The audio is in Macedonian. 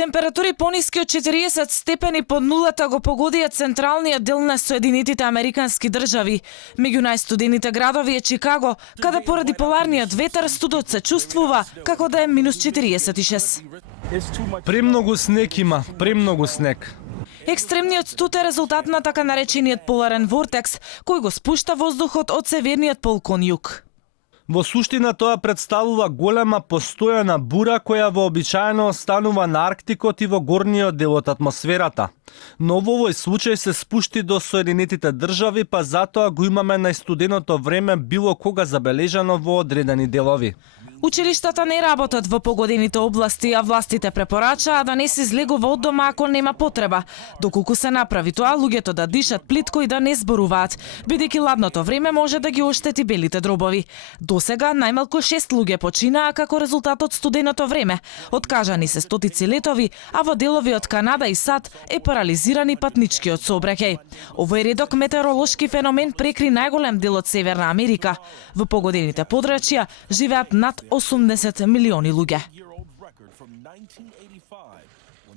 Температури пониски од 40 степени под нулата го погодија централниот дел на Соединетите Американски држави. Меѓу најстудените градови е Чикаго, каде поради поларниот ветер студот се чувствува како да е минус 46. Премногу снег има, премногу снег. Екстремниот студ е резултат на така наречениот поларен вортекс, кој го спушта воздухот од северниот пол кон југ. Во суштина тоа представува голема постојана бура која вообичаено останува на Арктикот и во горниот дел од атмосферата. Но во овој случај се спушти до Соединетите држави, па затоа го имаме најстуденото време било кога забележано во одредени делови. Училиштата не работат во погодените области, а властите препорачаа да не се излегува од дома ако нема потреба. Доколку се направи тоа, луѓето да дишат плитко и да не зборуваат, бидејќи ладното време може да ги оштети белите дробови. Досега најмалку 6 луѓе починаа како резултат од студеното време. Откажани се стотици летови, а во делови од Канада и САД е парализирани патничкиот сообраќај. Овој редок метеоролошки феномен прекри најголем дел од Северна Америка. Во погодените подрачја живеат над 80 милиони луѓе.